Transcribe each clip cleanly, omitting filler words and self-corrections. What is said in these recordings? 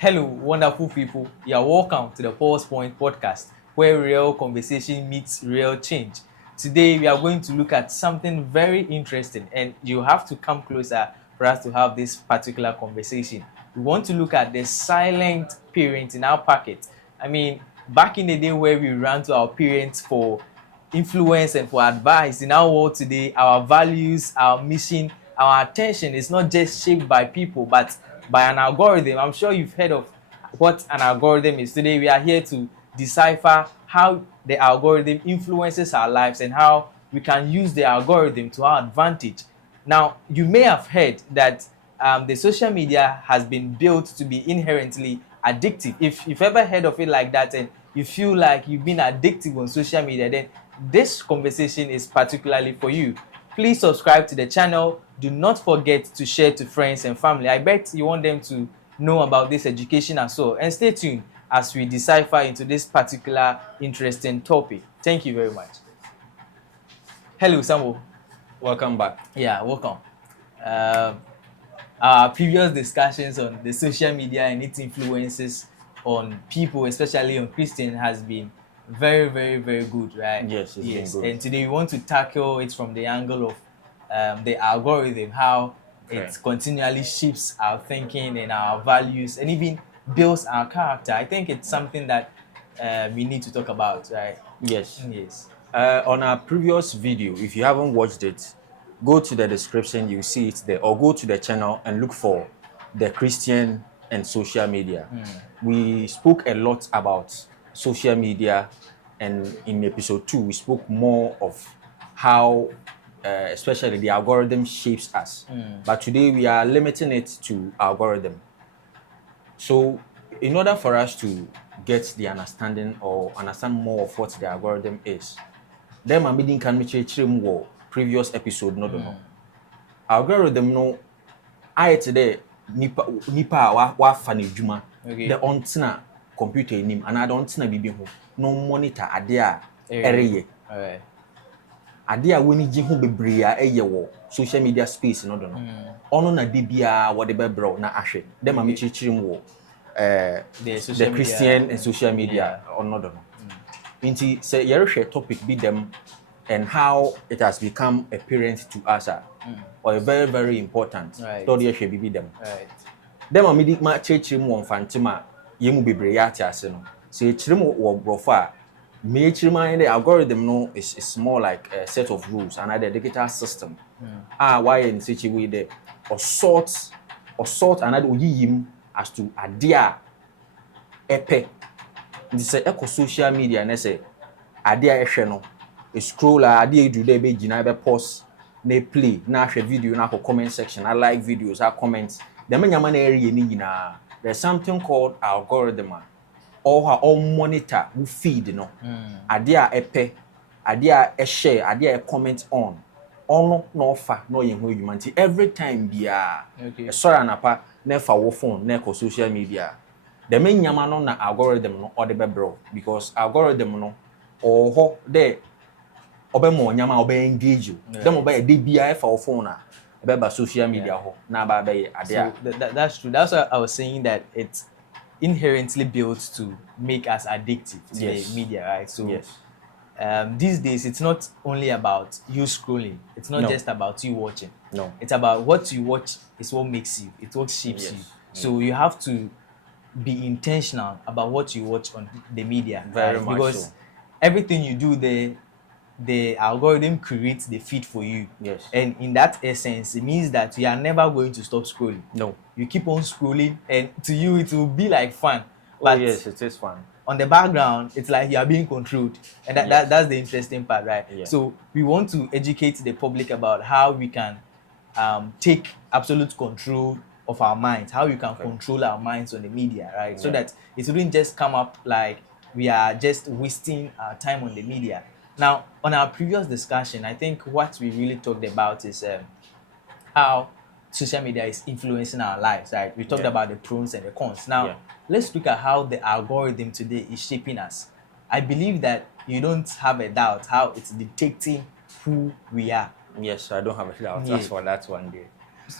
Hello, wonderful people. You are welcome to the Pulse Point podcast, where real conversation meets real change. Today, we are going to look at something very interesting, and you have to come closer for us to have this particular conversation. We want to look at the silent parent in our pocket. I mean, back in the day where we ran to our parents for influence and for advice, in our world today, our values, our mission, our attention is not just shaped by people, but by an algorithm. I'm sure you've heard of what an algorithm is. Today, we are here to decipher how the algorithm influences our lives and how we can use the algorithm to our advantage. Now, you may have heard that the social media has been built to be inherently addictive. If you've ever heard of it like that and you feel like you've been addictive on social media, then this conversation is particularly for you. Please subscribe to the channel. Do not forget to share to friends and family. I bet you want them to know about this education as well. And stay tuned as we decipher into this particular interesting topic. Thank you very much. Hello, Samuel. Welcome back. Yeah, welcome. Our previous discussions on the social media and its influences on people, especially on Christian, has been very, very, very good, right? Yes, it's been good. And today we want to tackle it from the angle of the algorithm, how it continually shapes our thinking and our values and even builds our character. I think it's something that we need to talk about, right? Yes. Yes. On our previous video, if you haven't watched it, go to the description, you see it there, or go to the channel and look for the Christian and social media. We spoke a lot about social media, and in episode 2, we spoke more of how especially the algorithm shapes us. But today we are limiting it to algorithm. So in order for us to get the understanding or understand more of what the algorithm is, then I didn't can make previous episode no do no. Algorithm no I today nipa wa fa ne dwuma the ontena computer nim and I don't na bibi ho no monitor ade a ereye. Alright. Ade a woni gi ho bebre a eye wo social media space no do no. Ono na de bia wo de bebro na ahwe. Then ma me chirichirim wo the Christian and social media or not. Inti say yerehwe topic be them and how it has become a parent to us or a very, very important story be them. Right. Them a midi ma chechim won fantima yemu bebre ya ati ase no. Say chirim wo brofa me chirima in the algorithm no is more like a set of rules and a digital system. Why in such a way there or sort and I yim as to adia epe. This is eco social media and say adia esheno a scroll adia do they be gina be post na play na share video na comment section I like videos I comment the many man area ni gina there's something called algorithm or her monitor who feed no adia epe adia e share adia e comment on no offer no yen ho humanity every time bia sorry anapa na fa wo phone na ko social media the main nyama no na algorithm no or the bebro because algorithm no or ho there obemo nyama obe engage you dem obe dey bia fa wo phone na beba social media ho na ba be ade That's true. That's why I was saying that it's inherently built to make us addictive to the media, right? So these days it's not only about you scrolling, it's not just about you watching. No, it's about what you watch is what makes you, it's what shapes you. So you have to be intentional about what you watch on the media, very much because so. Everything you do, the algorithm creates the feed for you. And in that essence, it means that you are never going to stop scrolling. No, you keep on scrolling, and to you it will be like fun. But yes, it is fun. On the background, it's like you are being controlled, and that's the interesting part, right? So we want to educate the public about how we can take absolute control of our minds, how we can control our minds on the media, right? So that it wouldn't just come up like we are just wasting our time on the media. Now, on our previous discussion, I think what we really talked about is how social media is influencing our lives, right? We talked about the pros and the cons. Now, let's look at how the algorithm today is shaping us. I believe that you don't have a doubt how it's dictating who we are. Yes, I don't have a doubt. That's one day.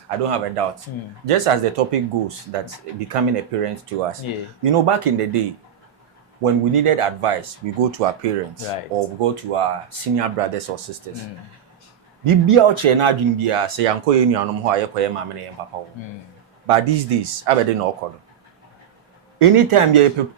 I don't have a doubt. Just as the topic goes, that becoming a parent to us. Yeah. You know, back in the day, when we needed advice, we go to our parents Right. or we go to our senior brothers or sisters. Bibia oche na adwin bia say yanko ye nuanom ho ayekoye maame ne papa ho. But these days, abede na okodo. Anytime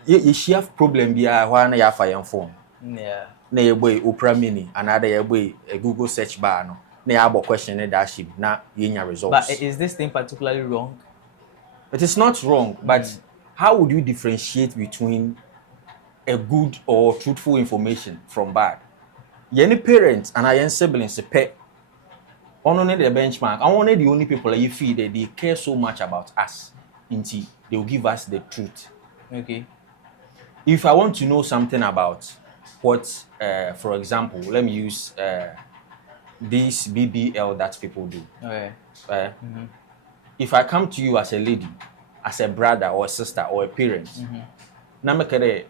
you share problem bia ho na ya fa yen phone. Yeah. Na ye boy Opera Mini, another ye boy a Google search bar no. Na ya abo question na dash him na yenya results. But is this thing particularly wrong? It is not wrong, but how would you differentiate between a good or truthful information from bad? Any parents and our siblings pay on the benchmark. I want the only people that you feel that they care so much about us until they will give us the truth. Okay. If I want to know something about what, for example, let me use this BBL that people do. Okay. If I come to you as a lady, as a brother or a sister or a parent, na me kere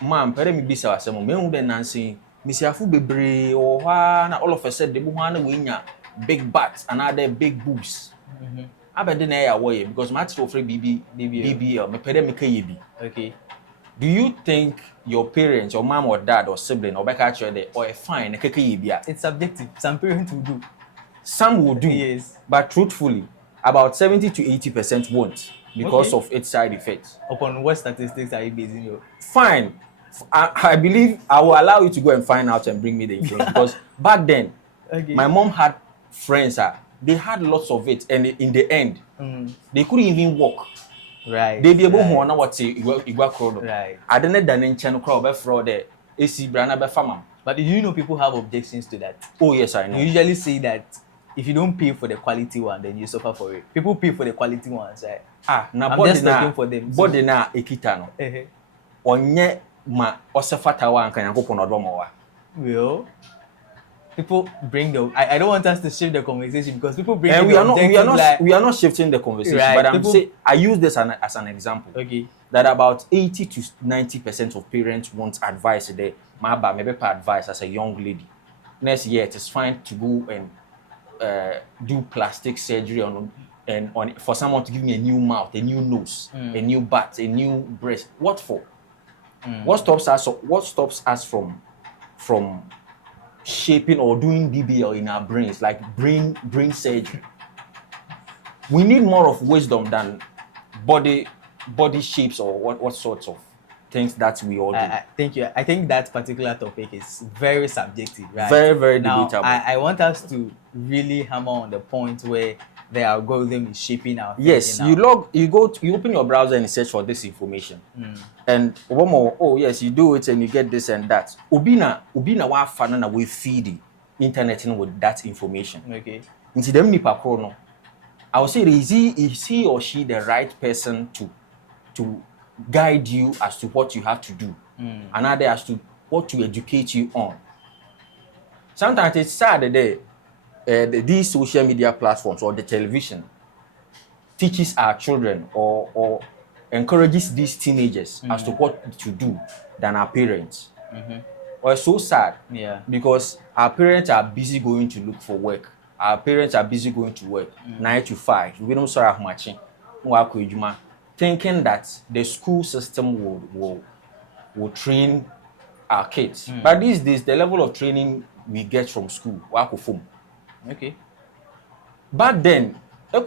ma'am pere mi bisa asemo me hu de nansi misiafu bebre o ha na all of a sudden de bu na we nya big butts and other big boobs. Abede na ya woye because my throw free BBL me pere me kaye bi. Okay. Do you think your parents, your mom or dad or sibling or back there or a fine keke bia? It's subjective. Some parents will do. Some will do. Yes. But truthfully, about 70 to 80% won't because of its side effects. Upon what statistics are you basing your? Fine. I believe I will allow you to go and find out and bring me the information because back then, my mom had friends. They had lots of it, and in the end, they couldn't even walk. Right. They be able to know what igwa krodo. Right. I didn't done in channel crowd be fraud there. AC brana be farmer. But do you know people have objections to that? Oh yes, I know. You usually say that if you don't pay for the quality one, then you suffer for it. People pay for the quality ones, right? Na I'm body just na looking for them. body na ekita no. Onye ma osefata wa nkan yakopon odomo wa. Well, people bring the. I don't want us to shift the conversation because people bring. And we are not shifting the conversation. Right, but I'm saying I use this as an example. Okay. That about 80 to 90% of parents want advice today. Maybe advice as a young lady. Next year, it is fine to go and do plastic surgery on for someone to give me a new mouth, a new nose, a new butt, a new breast. What for? What stops us from shaping or doing BBL in our brains, like brain surgery? We need more of wisdom than body shapes or what sorts of things that we all do. Thank you. I think that particular topic is very subjective, right? Very, very now, debatable. I want us to really hammer on the point where the algorithm is shaping our thinking. Yes, now. you open your browser and search for this information. And one more, oh yes, you do it and you get this and that. Ubina wa fana na we feed the internet with that information. Okay. Into them nipa no. I would say is he or she the right person to guide you as to what you have to do, another as to what to educate you on. Sometimes it's sad that these social media platforms or the television teaches our children or encourages these teenagers as to what to do than our parents. Well, it's so sad because our parents are busy going to look for work. Our parents are busy going to work 9 to 5. We don't sorry how much. Thinking that the school system will train our kids. But these days, the level of training we get from school, okay. Back then,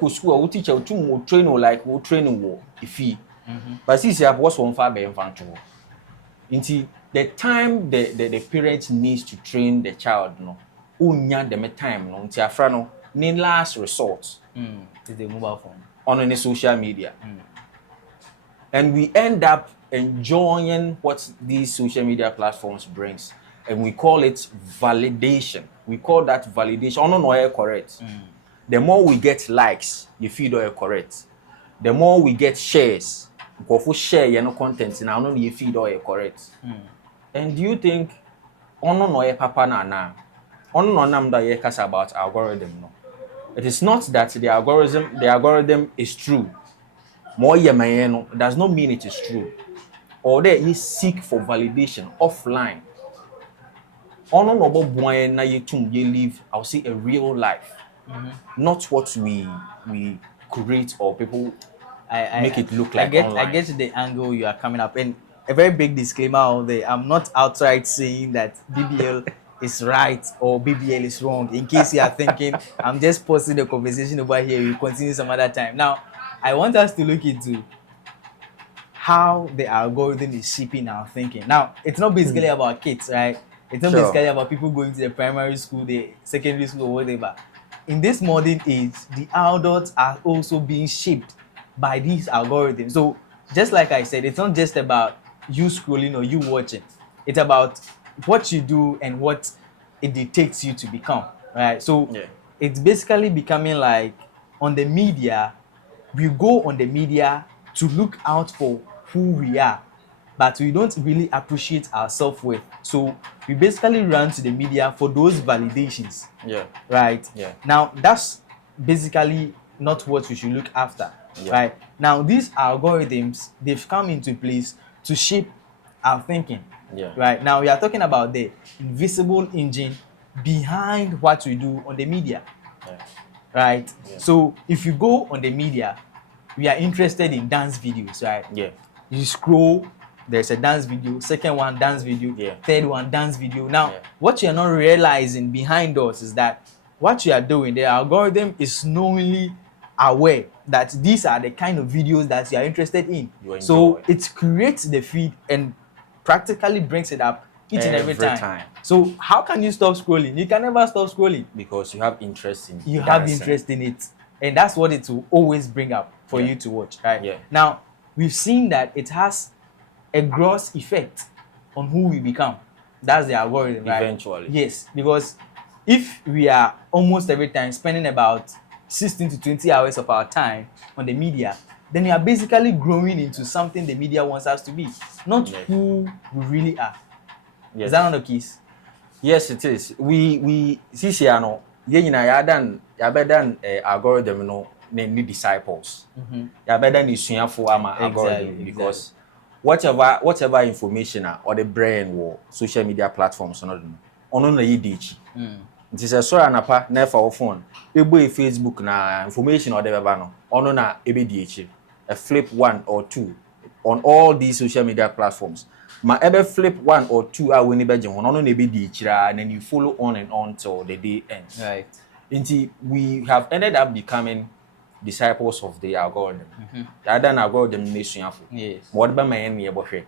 school will teach you to train like we train if but since you have what's one far until the time the parents needs to train the child, unya them time until afrano last resort is the mobile phone on any social media. And we end up enjoying what these social media platforms brings, and we call it validation. We call that validation. Oh no, correct. The more we get likes, you feel you're correct. The more we get shares, if we share content, now you feel you're correct. And do you think no papa na that about algorithm? No, it is not that the algorithm is true. Does not mean it is true. Or that you seek for validation offline. You live, I'll say, a real life. not what we create or people I make it look like I online. get the angle you are coming up, and a very big disclaimer out there. I'm not outright saying that BBL is right or BBL is wrong. In case you are thinking, I'm just pausing the conversation over here. We'll continue some other time. Now, I want us to look into how the algorithm is shaping our thinking. Now, it's not basically about kids, right? It's not Sure. basically about people going to the primary school, the secondary school, or whatever. In this modern age, the adults are also being shaped by these algorithms. So, just like I said, it's not just about you scrolling or you watching. It's about what you do and what it dictates you to become, right? So, Yeah. it's basically becoming like on the media, we go on the media to look out for who we are, but we don't really appreciate our self-worth. So we basically run to the media for those validations, Yeah. right? Yeah. Now that's basically not what we should look after, Yeah. right? Now these algorithms, they've come into place to shape our thinking, Yeah. right? Now we are talking about the invisible engine behind what we do on the media, Yeah. right? Yeah. So if you go on the media, we are interested in dance videos, right? Yeah. You scroll, there's a dance video, second one dance video, Yeah. third one dance video. Now, Yeah. what you're not realizing behind us is that what you are doing, the algorithm is knowingly aware that these are the kind of videos that you are interested in. You So enjoy. it creates the feed and practically brings it up each and every Every time. time. So how can you stop scrolling? You can never stop scrolling. Because you have interest in You have dancing. interest in it, and that's what it will always bring up for Yeah. you to watch, right? Yeah. Now we've seen that it has a gross effect on who we become. That's the algorithm, right? Eventually. Yes, because if we are almost every time spending about 16 to 20 hours of our time on the media, then we are basically growing into something the media wants us to be, not Yes. who we really are. Yes. Is that not the case? Yes, it is. We sisi ano ye nyina yabedan algorithm no na ni disciples. Yabedan ni suafo ama algorithm Exactly, because whatever information or the brain or social media platforms no ono na yidichi. Nti se so anapa na efa wo phone ebo Facebook na information or the beba no ono na ebedi echi. A flip one or two on all these social media platforms. Ma ebe flip one or two a weni beje ho no na ebedi echira, and then you follow on and on till the day ends. Right. Nti we have ended up becoming disciples of the algorithm. The other algorithm na suafo. Yes. What ba man ne ebohwe.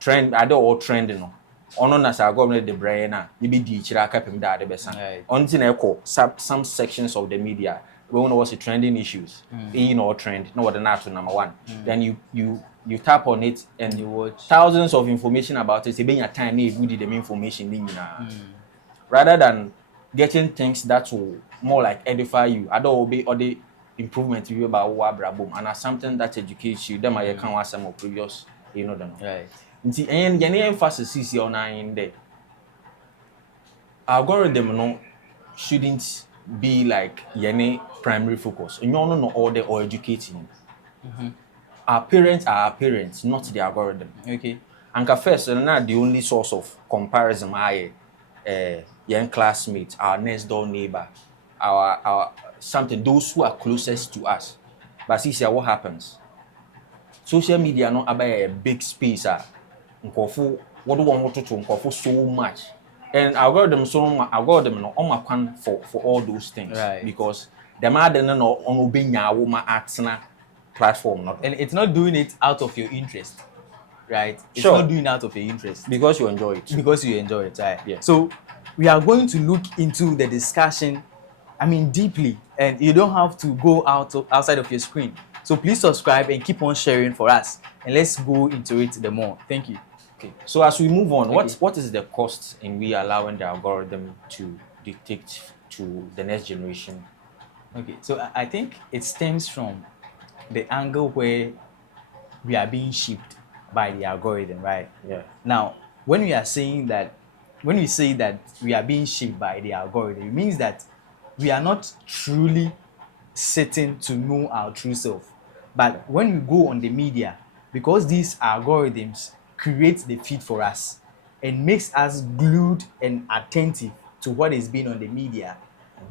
Trend ade all trend no. Ono na sa algorithm de brain na ebedi echira kapem da ade besan. Right. Onti na ekọ some sections of the media we want to watch the trending issues. You know, trend, no what the natural number one. Then you tap on it and You watch. thousands of information about it. Say your time you the information rather than getting things that will more like edify you. I don't be or the improvement you about boom and as something that educates you. Them I can watch some of previous, you know them. Right. And any emphasis is on in there. Algorithm no shouldn't be like any primary focus. You know, no order or educating. Our parents are our parents, not the algorithm. Okay. And first, not the only source of comparison. My young classmates, our next door neighbor, our something. Those who are closest to us. But see, what happens? Social media no about a big space. Nkofo, what do want to nkofo so much. And algorithm no on my plan for all those things. Right. Because the man no on obenya wo atsena platform not. And it's not doing it out of your interest, right? It's Sure. not doing it out of your interest Because you enjoy it. because you enjoy it, right? Yeah. So we are going to look into the discussion, deeply, and you don't have to go outside of your screen. So please subscribe and keep on sharing for us, and let's go into it the more. Thank you. Okay. So as we move on, Okay. what is the cost in we allowing the algorithm to dictate to the next generation? Okay, so I think it stems from the angle where we are being shaped by the algorithm, right? Yeah. Now, when we say that we are being shaped by the algorithm, it means that we are not truly sitting to know our true self. But when we go on the media, because these algorithms create the feed for us and makes us glued and attentive to what is being on the media,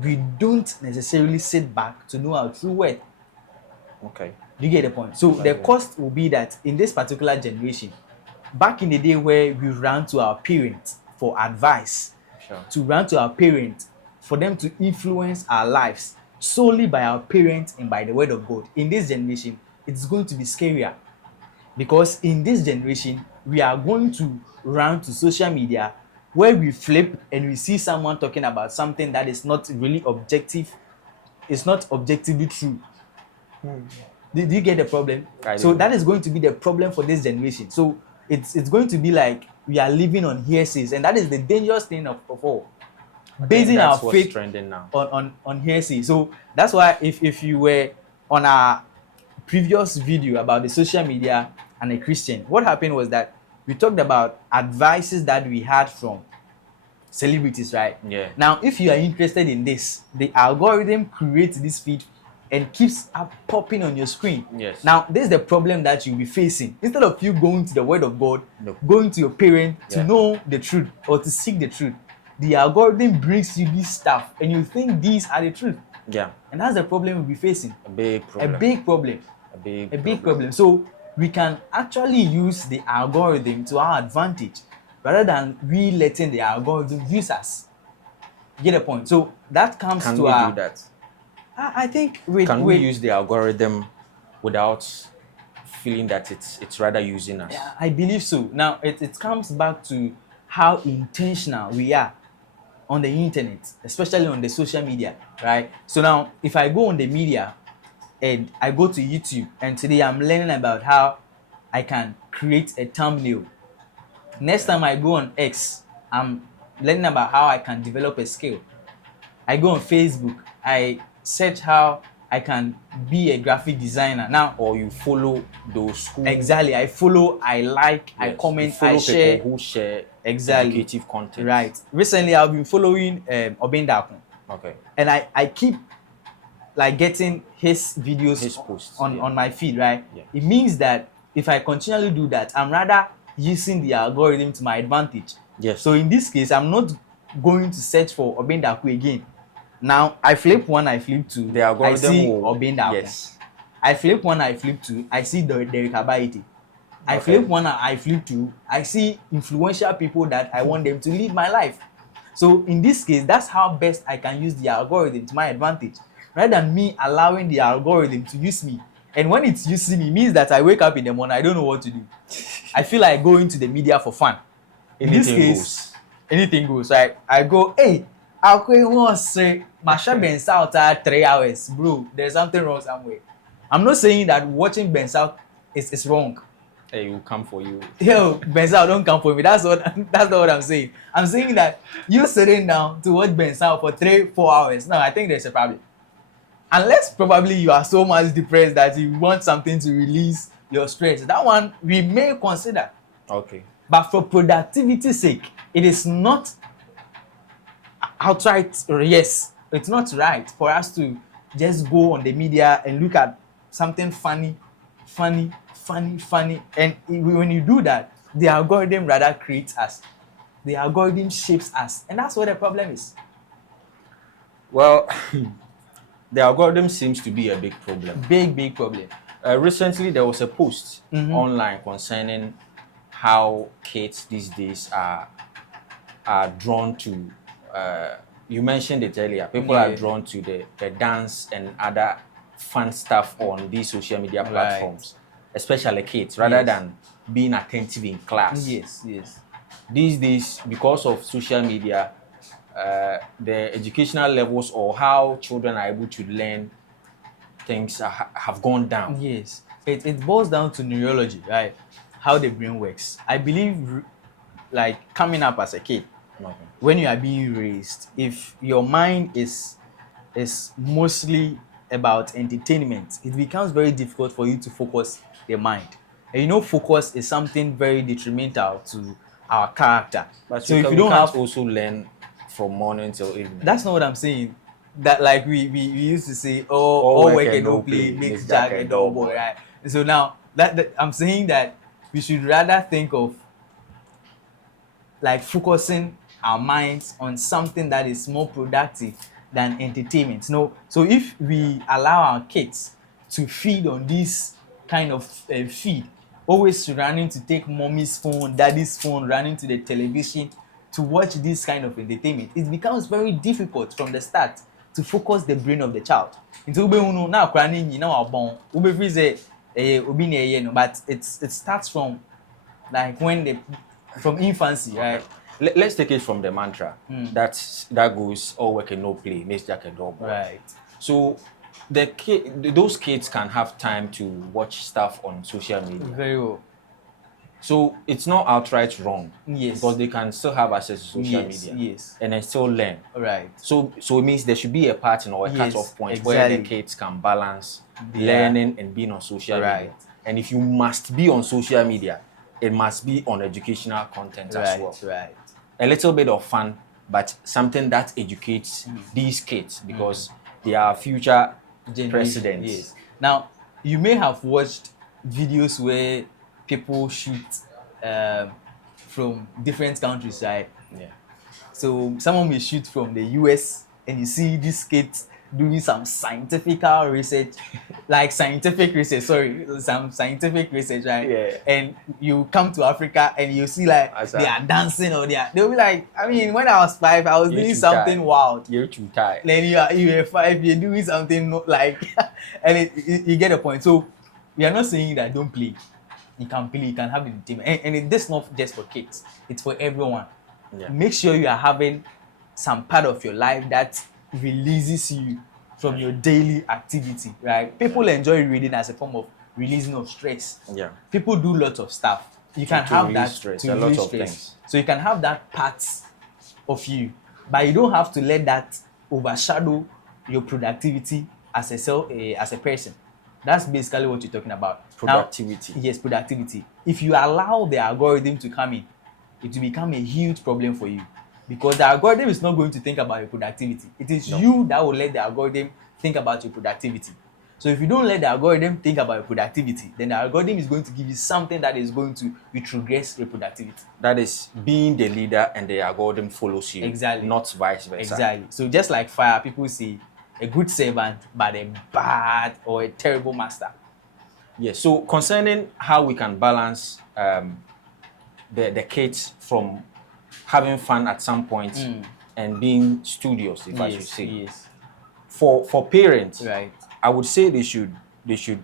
we don't necessarily sit back to know our true worth. Okay. Do you get the point? So the cost will be that in this particular generation, back in the day where we ran to our parents for advice, Sure. to run to our parents for them to influence our lives solely by our parents and by the word of God. In this generation, it's going to be scarier because in this generation, we are going to run to social media where we flip and we see someone talking about something that is not really objective, it's not objectively true. Do you get the problem? So that is going to be the problem for this generation. So it's going to be like we are living on hearsays, and that is the dangerous thing of all. Basing our faith trending now. on hearsay. So that's why if you were on our previous video about the social media and a Christian, what happened was that we talked about advices that we had from celebrities, right? Yeah. Now, if you are interested in this, the algorithm creates this feed and keeps up popping on your screen. Yes. Now, this is the problem that you'll be facing. Instead of you going to the word of God, No. going to your parent to Yeah. know the truth or to seek the truth, the algorithm brings you this stuff and you think these are the truth. Yeah. And that's the problem we'll be facing. A big problem. A big problem. A A big problem. So we can actually use the algorithm to our advantage rather than we letting the algorithm use us. You get the point? So that comes Can to we our. do that? I think with Can we use the algorithm without feeling that it's rather using us? Yeah, I believe so. Now it comes back to how intentional we are on the internet, especially on the social media, right? So now if I go on the media and I go to YouTube and today I'm learning about how I can create a thumbnail. Next time I go on X, I'm learning about how I can develop a skill. I go on Facebook, I search how I can be a graphic designer. Now, Or you follow those who exactly, I follow, I like, I Yes, comment, you follow I share. people who share Exactly. educative content. Right. Recently, I've been following Obendakun, Okay. and I keep like getting his videos His posts, on, yeah. on my feed, right? Yeah. It means that if I continually do that, I'm rather using the algorithm to my advantage. Yes. So in this case, I'm not going to search for Obendaku again. Now, I flip one, I flip two, The algorithm I see will- Obendaku. Yes. I flip one, I flip two, I see Derek Abaiti. I Okay. flip one, I flip two, I see influential people that I want them to lead my life. So in this case, that's how best I can use the algorithm to my advantage, rather than me allowing the algorithm to use me. And when it's using me, it means that I wake up in the morning, I don't know what to do. I feel like going to the media for fun. In this Anything case, goes. anything goes. Right? I go, hey, I'll say, Masha Ben South 3 hours, bro. There's something wrong somewhere. I'm not saying that watching Ben South is wrong. Hey, will come for you. Yo, Ben South, don't come for me. That's not what I'm saying. I'm saying that you sitting down to watch Ben South for 3-4 hours. No, I think there's a problem. Unless probably you are so much depressed that you want something to release your stress. That one we may consider. Okay. But for productivity's sake, it is not outright yes. It's not right for us to just go on the media and look at something funny. And when you do that, the algorithm rather creates us. The algorithm shapes us. And that's where the problem is. Well, the algorithm seems to be a big problem. Big problem. Recently, there was a post Mhm. online concerning how kids these days are drawn to. You mentioned it earlier. People are Yeah. drawn to the dance and other fun stuff on these social media Right. platforms, especially kids, rather Yes. than being attentive in class. Yes. These days, because of social media, the educational levels or how children are able to learn things have gone down. Yes. It boils down to neurology, right? How the brain works. I believe like coming up as a kid, Okay. when you are being raised, if your mind is mostly about entertainment, it becomes very difficult for you to focus your mind. And you know, focus is something very detrimental to our character. But so if you we don't can't have, also learn from morning till evening. that's not what I'm saying. That like we used to say, all work and no play makes Jack a dull boy, right? So now that I'm saying that we should rather think of like focusing our minds on something that is more productive than entertainment. No, so if we allow our kids to feed on this kind of feed, always running to take mommy's phone, daddy's phone, running to the television to watch this kind of entertainment, it becomes very difficult from the start to focus the brain of the child. Nti ube unu na akura ni nyi na wabon ube free say obi na eye no, but it starts from like when the from infancy, right? Let's take it from the mantra that goes all work and no play, makes Jack a dog. Right. So those kids can have time to watch stuff on social media. Very well. So it's not outright wrong. Yes. Because they can still have access to social Yes, media. yes. And then still learn. Right. So it means there should be a pattern or a Yes, cut-off point where the exactly. kids can balance Yeah. learning and being on social media. Right. And if you must be on social media, it must be on educational content as well. Right. A little bit of fun, but something that educates these kids because they are future Generation, presidents. yes. Now, you may have watched videos where people shoot from different countries, right? Yeah. So someone may shoot from the US and you see these kids doing some scientific research, some scientific research, right? Yeah. And you come to Africa and you see like they are dancing or they'll be like, I mean, when I was 5, I was You're doing too something tired. wild. You're too tired. Then you're 5, you're doing something like, and you get a point. So we are not saying that don't play. You can play, you can have entertainment, and this not just for kids. It's for everyone. Yeah. Make sure you are having some part of your life that releases you from your daily activity, right? People enjoy reading as a form of releasing of stress. Yeah. People do lots of stuff. You can To have release that stress, to a lot release of stress. things. So you can have that part of you, but you don't have to let that overshadow your productivity as a person. That's basically what you're talking about. Productivity. Now, yes, productivity. If you allow the algorithm to come in, it will become a huge problem for you because the algorithm is not going to think about your productivity. It is you that will let the algorithm think about your productivity. So if you don't let the algorithm think about your productivity, then the algorithm is going to give you something that is going to retrogress your productivity. That is being the leader and the algorithm follows you. Exactly. Not vice versa. Exactly. So just like fire, people say a good servant, but a bad or a terrible master. Yes. So concerning how we can balance the kids from having fun at some point and being studious, if I should say. Yes. For parents, Right. I would say they should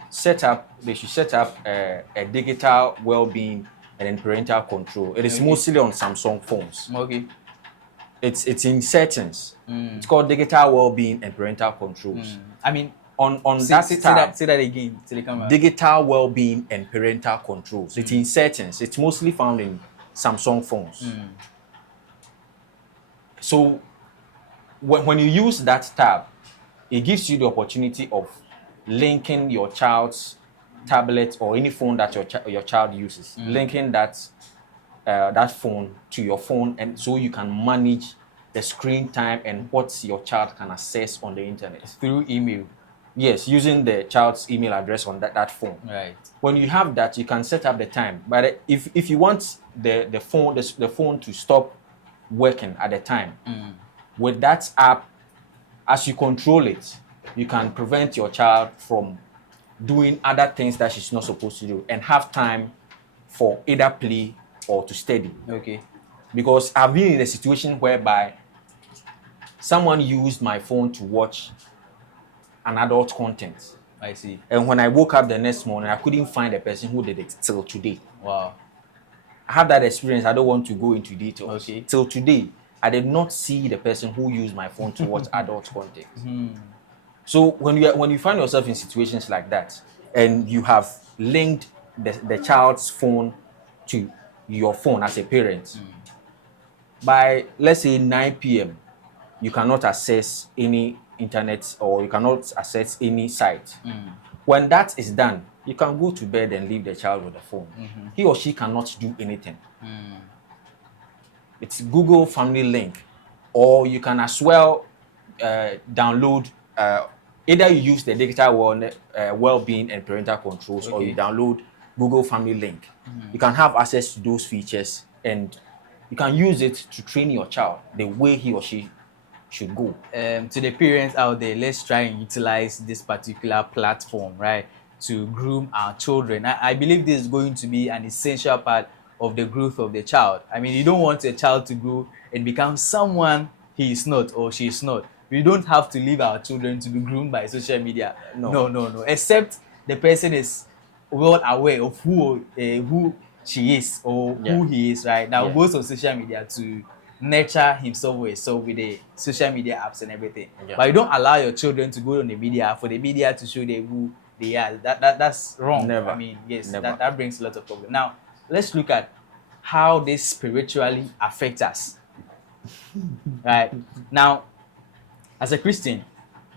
set up a digital well-being and then parental control. It is Okay. mostly on Samsung phones. Okay. It's in settings. It's called digital well-being and parental controls. I mean, On say that tab, that again to the camera. digital well-being and parental controls. It's in settings. It's mostly found in Samsung phones. So when you use that tab, it gives you the opportunity of linking your child's tablet or any phone that your child uses, linking that phone to your phone, and so you can manage the screen time and what your child can access on the internet. Through email. Yes, using the child's email address on that phone. Right. When you have that, you can set up the time. But if you want the phone to stop working at the time, with that app, as you control it, you can prevent your child from doing other things that she's not supposed to do and have time for either play or to study. Okay. Because I've been in a situation whereby someone used my phone to watch an adult content. I see. And when I woke up the next morning, I couldn't find the person who did it till today. Wow. I have that experience. I don't want to go into details. Okay. Till today, I did not see the person who used my phone to watch adult content. So when you find yourself in situations like that, and you have linked the child's phone to your phone as a parent, by let's say 9 p.m., you cannot access any internet or you cannot access any site. When that is done, you can go to bed and leave the child with the phone. He or she cannot do anything. It's Google Family Link, or you can as well download. Either you use the digital well-being and parental controls, or you download Google Family Link. You can have access to those features, and you can use it to train your child the way he or she should go. To the parents out there, let's try and utilize this particular platform, right, to groom our children. I believe this is going to be an essential part of the growth of the child. I mean, you don't want a child to grow and become someone he is not or she is not. We don't have to leave our children to be groomed by social media. No. Except the person is well aware of who she is or who he is, right? Now goes on social media to nurture himself or herself with the social media apps and everything. But you don't allow your children to go on the media for the media to show them who they are. That's wrong. Never. I mean, yes, Never. that brings a lot of problems. Now, let's look at how this spiritually affects us. Right? Now, as a Christian,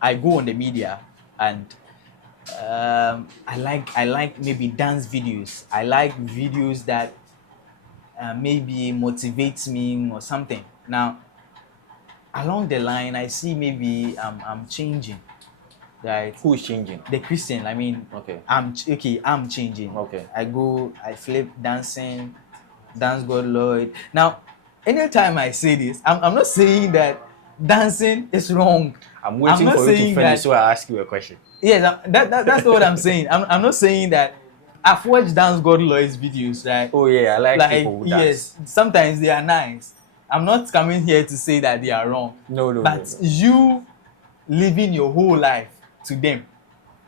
I go on the media and I like maybe dance videos. I like videos that maybe motivates me or something. Now, along the line, I see maybe I'm changing. Right? Who is changing? The Christian. I mean, Okay. I'm changing. Okay. I flip dancing, dance God Lord. Now, anytime I say this, I'm not saying that dancing is wrong. I'm waiting not for you to saying finish that- so I ask you a question. Yes, that's not what I'm saying. I'm not saying that. I've watched Dance God Lloyd's videos, right? Oh yeah, I like people who dance. Yes, sometimes they are nice. I'm not coming here to say that they are wrong. No. But you living your whole life to them,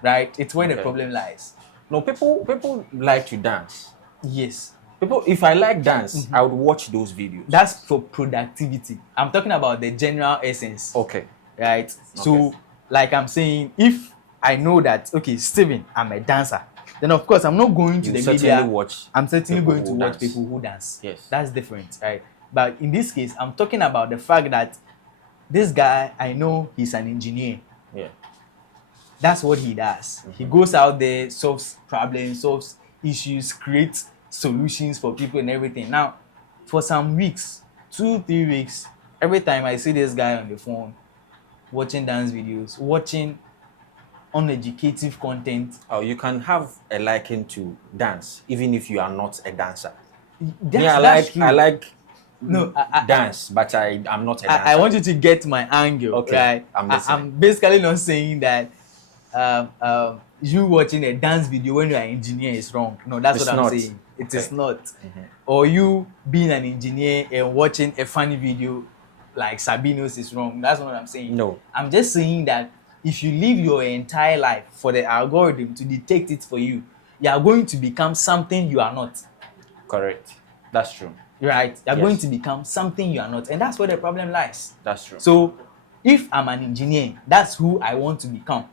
right? It's where the Okay. problem lies. No, people like to dance. Yes. People, if I like dance, I would watch those videos. That's for productivity. I'm talking about the general essence. Okay. Right? So, like I'm saying, if I know that, okay, Steven, I'm a dancer, then of course I'm not going to You the certainly media. watch. I'm certainly people going to who watch dance. people who dance. Yes. That's different, right? But in this case, I'm talking about the fact that this guy, I know he's an engineer. Yeah. That's what he does. He goes out there, solves problems, solves issues, creates solutions for people and everything. Now, for some weeks, 2-3 weeks, every time I see this guy on the phone, watching dance videos, watching uneducative content. Oh, you can have a liking to dance even if you are not a dancer. That's true. I like No, dance, but I'm not a dancer. I want you to get my angle, Okay, right? I'm listening. I'm basically not saying that you watching a dance video when you're an engineer is wrong. No, that's It's what I'm not. saying. It is Okay. not. Or you being an engineer and watching a funny video like Sabino's is wrong. That's not what I'm saying. No. I'm just saying that if you live your entire life for the algorithm to detect it for you, you are going to become something you are not. Correct. That's true. Right? You're Yes. going to become something you are not. And that's where the problem lies. That's true. So if I'm an engineer, that's who I want to become.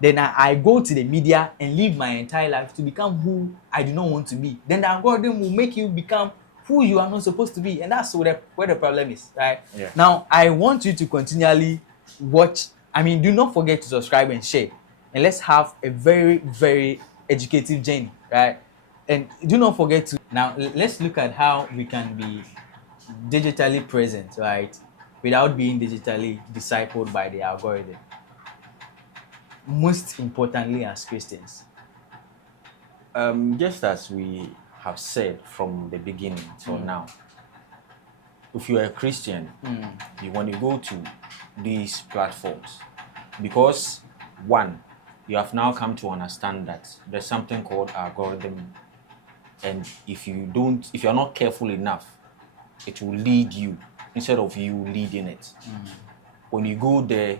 Then I go to the media and live my entire life to become who I do not want to be. Then the algorithm will make you become who you are not supposed to be. And that's where the problem is, right? Yeah. Now, I want you to continually watch. I mean, do not forget to subscribe and share. And let's have a very, very educative journey, right? And do not forget to... Now, let's look at how we can be digitally present, right? Without being digitally discipled by the algorithm. Most importantly, as Christians. Just as we have said from the beginning till now, if you are a Christian, when you go to these platforms, because one, you have now come to understand that there's something called algorithm, and if you're not careful enough, it will lead you instead of you leading it. When you go there,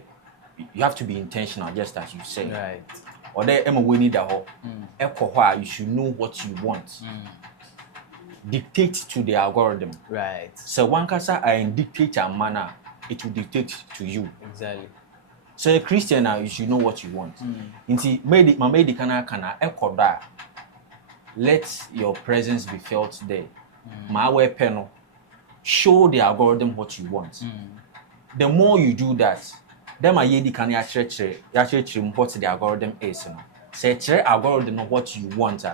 you have to be intentional, just as you said. Right. Or there, you should know what you want. Dictate to the algorithm. Right. So one kasa I dictate a manner, it will dictate to you. Exactly. So a Christian now, you should know what you want. Inti made kana ekoda. Let your presence be felt there. My panel. Show the algorithm what you want. The more you do that, then my yedi can actually what the algorithm is. Say algorithm know what you want.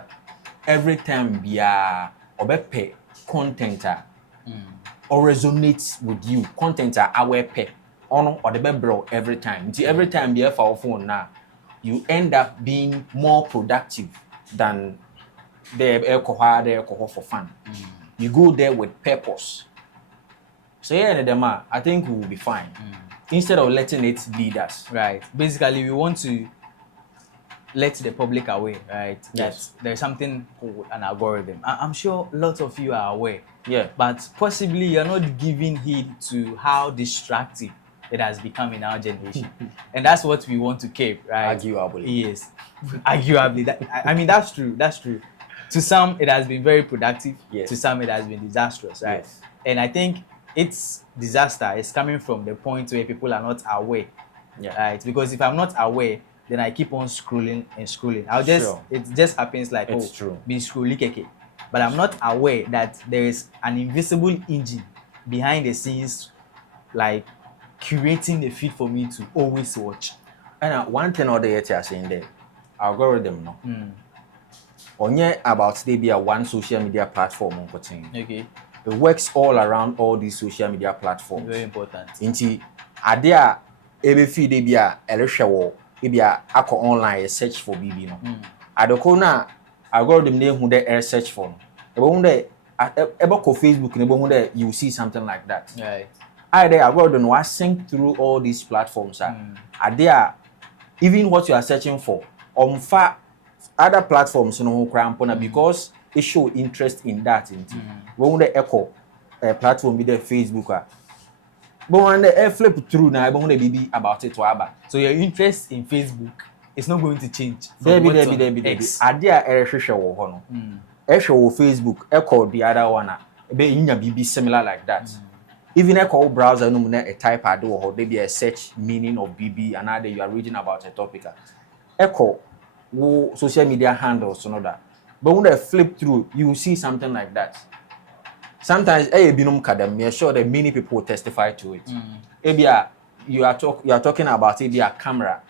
Every time be or pay content or resonates with you. Content our pay on or the bro every time. Every time the for phone now, you end up being more productive than the alcohol for fun. You go there with purpose. So yeah, I think we will be fine. instead of letting it lead us. Right. Basically, we want to let the public aware, right? Yes. That there's something called an algorithm. I'm sure lots of you are aware. Yeah. But possibly you're not giving heed to how distracting it has become in our generation. And that's what we want to keep, right? Arguably. Yes. Arguably. I mean, that's true. That's true. To some, it has been very productive. Yes. To some, it has been disastrous, right? Yes. And I think its disaster is coming from the point where people are not aware. Yeah. Right? Because if I'm not aware, then I keep on scrolling and scrolling. It just happens like, it's true. Be scrolling keke. But I'm not aware that there is an invisible engine behind the scenes, like curating the feed for me to always watch. And one thing other yet are saying there, algorithm no. Onye about today be a one social media platform on cutting. Okay. It works all around all these social media platforms. Very important. Inti adea ebe feed be a elehwe be a akọ online search for BB no. Adoko na algorithm dey who dey search for. Ebe who dey ebe ko Facebook ne who dey you see something like that. Right. The algorithm was sync through all these platforms. Adea even what you are searching for on other platforms you know crampona because it show interest in that when the echo platform be the Facebook but when the flip through now when the BB about it to aba. So your interest in Facebook is not going to change There from be X. Adea erehwehwe wo ho no ehwe wo Facebook echo the other one be inya BB similar like that. Even a call browser no a type ado or there be a search meaning of BB and either you are reading about a topic. Echo social media handles so that. But when they flip through, you will see something like that. Sometimes binum kadam, me sure that many people testify to it. You are talking about a camera.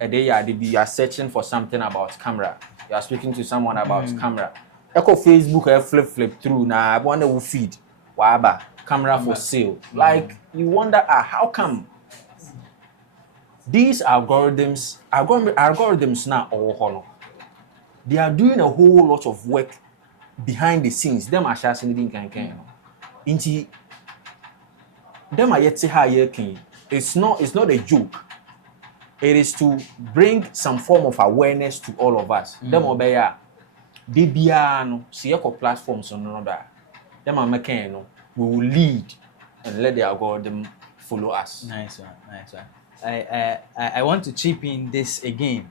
A day you are searching for something about camera. You are speaking to someone about camera. Echo Facebook flip through now. I wonder who feed. Waba camera for sale. Like you wonder how come these algorithms now or they are doing a whole lot of work behind the scenes. Them are sharing can inti them are yet higher king. It's not a joke. It is to bring some form of awareness to all of us. Them obeya they be no see platforms on another. Them are making we will lead and let the algorithm follow us. Nice one. I want to chip in this again.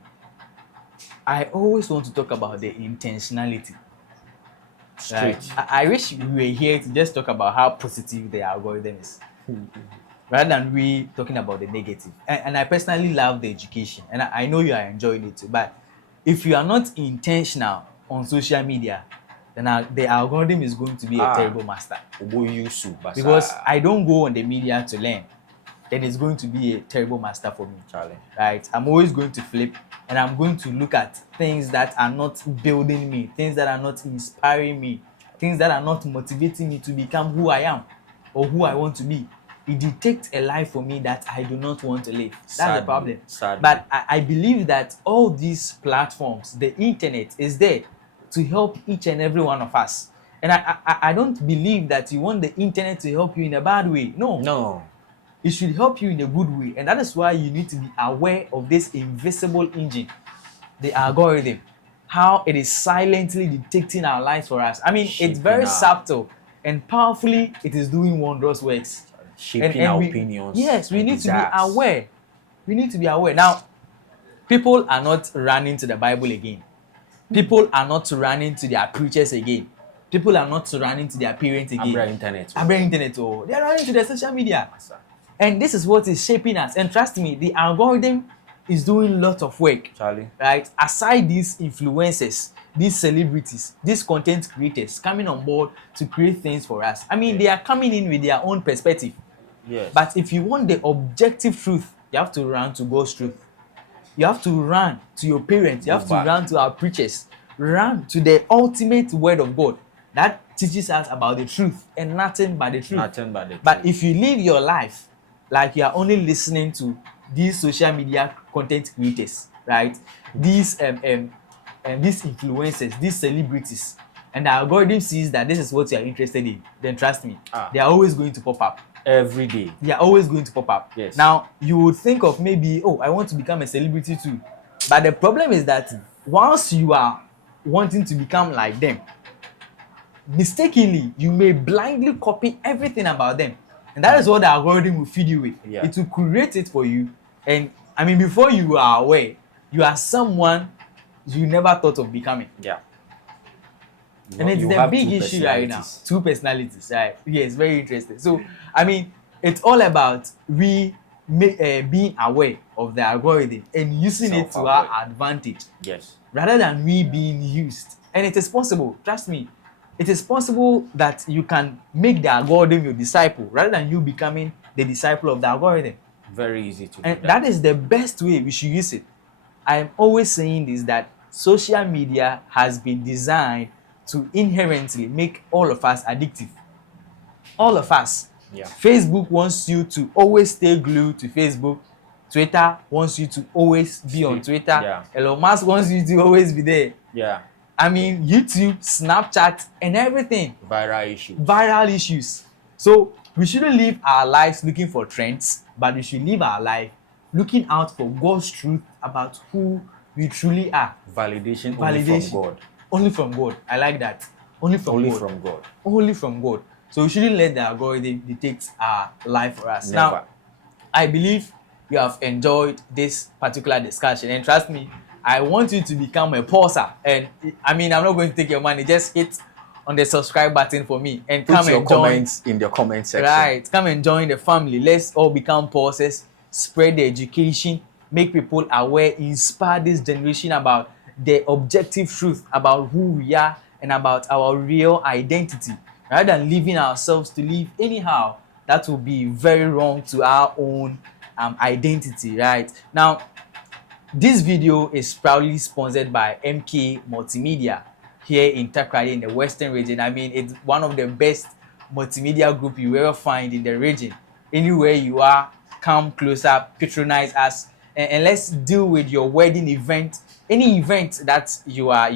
I always want to talk about the intentionality. Straight. Right? I wish we were here to just talk about how positive the algorithm is, rather than we talking about the negative. And I personally love the education, and I know you are enjoying it too. But if you are not intentional on social media, then the algorithm is going to be a terrible master. Because I don't go on the media to learn, then it's going to be a terrible master for me. Charlie. Right? I'm always going to flip and I'm going to look at things that are not building me, things that are not inspiring me, things that are not motivating me to become who I am or who I want to be. It dictates a life for me that I do not want to live. That's the problem. Sadly. But I believe that all these platforms, the internet is there to help each and every one of us. And I don't believe that you want the internet to help you in a bad way. No. It should help you in a good way. And that is why you need to be aware of this invisible engine, the algorithm, how it is silently dictating our lives for us. I mean, it's very subtle and powerfully it is doing wondrous works. Shaping our opinions. Yes, we need to be aware. We need to be aware. Now, people are not running to the Bible again. People are not running to their preachers again. People are not running to their parents again. Abra internet. They are running to the social media. And this is what is shaping us. And trust me, the algorithm is doing lots of work. Charlie. Right? Aside these influencers, these celebrities, these content creators coming on board to create things for us. I mean, they are coming in with their own perspective. Yes. But if you want the objective truth, you have to run to God's truth. You have to run to your parents. You have to run to our preachers. Run to the ultimate word of God that teaches us about the truth and nothing but the truth. But if you live your life like you are only listening to these social media content creators, right? These influencers, these celebrities, and the algorithm sees that this is what you are interested in, then trust me, they are always going to pop up. Every day. They are always going to pop up. Yes. Now, you would think of maybe, oh, I want to become a celebrity too. But the problem is that once you are wanting to become like them, mistakenly, you may blindly copy everything about them. And that is what the algorithm will feed you with. Yeah. It will curate it for you. And I mean, before you are aware, you are someone you never thought of becoming. Yeah. And it's You the have big two issue right now. personalities. Two personalities, right? Yes, very interesting. So, I mean, it's all about being aware of the algorithm and using it to Self-aware. our advantage Yes. rather than we being used. And it is possible, trust me, it is possible that you can make the algorithm your disciple rather than you becoming the disciple of the algorithm. Very easy to do And that. that is the best way we should use it. I am always saying this, that social media has been designed to inherently make all of us addictive. All of us. Yeah. Facebook wants you to always stay glued to Facebook. Twitter wants you to always be on Twitter. Yeah. Elon Musk wants you to always be there. Yeah. I mean, YouTube, Snapchat, and everything. Viral issue. Viral issues. So we shouldn't live our lives looking for trends, but we should live our life looking out for God's truth about who we truly are. Validation, Validation. only from God. Only from God. I like that. Only from Only God. from God. Only from God. So we shouldn't let the algorithm dictate our life for us. Never. Now, I believe you have enjoyed this particular discussion, and trust me, I want you to become a pauser. And I mean, I'm not going to take your money. Just hit on the subscribe button for me and Put come your and join. comments in the comment section. Right, come and join the family. Let's all become pausers, spread the education, make people aware, inspire this generation about the objective truth about who we are and about our real identity, rather than leaving ourselves to live anyhow. That will be very wrong to our own identity. Right now, this video is proudly sponsored by MK Multimedia here in Takoradi in the Western region. I mean, it's one of the best multimedia group you ever find in the region. Anywhere you are, come closer, patronize us, and let's deal with your wedding event, any event that you are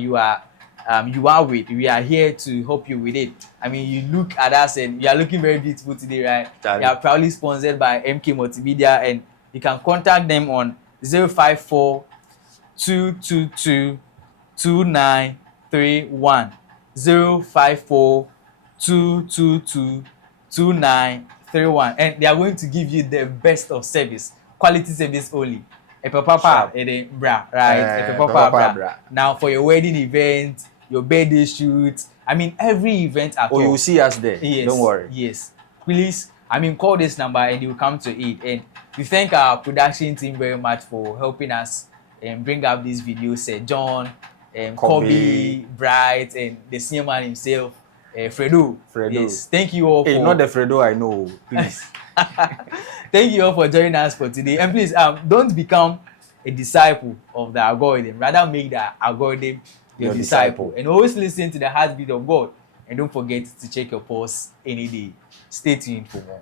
with. We are here to help you with it. I mean, you look at us and you are looking very beautiful today, right? Daddy. We are proudly sponsored by MK Multimedia, and you can contact them on 054 222 2931 054 222 2931, and they are going to give you the best of service, quality service only. Right? Bra. Now for your wedding event, your birthday shoot, I mean every event at Oh, all. you'll see us there. Yes, Don't worry. Yes, please. I mean, call this number and you come to it. And we thank our production team very much for helping us and bring up these videos. John, Kobe, Bright, and the senior man himself, Fredo. Yes, thank you all. Hey, for... not the Fredo I know, please. Thank you all for joining us for today. And please, don't become a disciple of the algorithm. Rather, make the algorithm your disciple. And always listen to the heartbeat of God. And don't forget to check your pulse any day. Stay tuned for more.